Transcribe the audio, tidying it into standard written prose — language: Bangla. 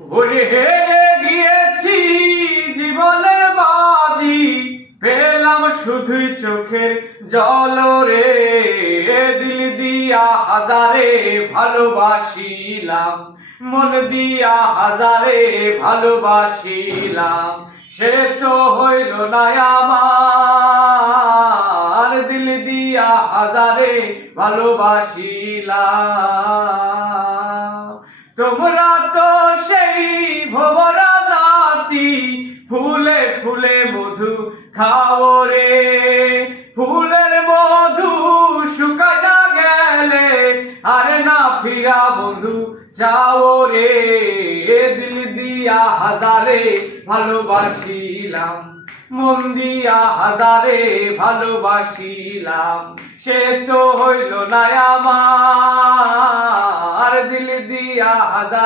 ওরে হেরে গিয়েছি জীবনের বাজি, পেলাম শুধুই চোখের জল রে। দিল দিয়া হাজারে ভালোবাসিলাম, মন দিয়া হাজারে ভালোবাসিলাম, সে তো হইল না আমার। দিল দিয়া হাজারে ভালোবাসিলাম। তোমরা তো সেই ভোমরা জাতি, ফুলে ফুলে মধু খাও রে। ফুলের মধু শুকায় না গেলে আর না ফিরা বন্ধু যাও রে। দিল দিয়া হাজারে ভালোবাসিলাম, মন দিয়া হাজারে ভালোবাসিলাম, সে তো হইল না আমার। দিল দিয়া হাজারে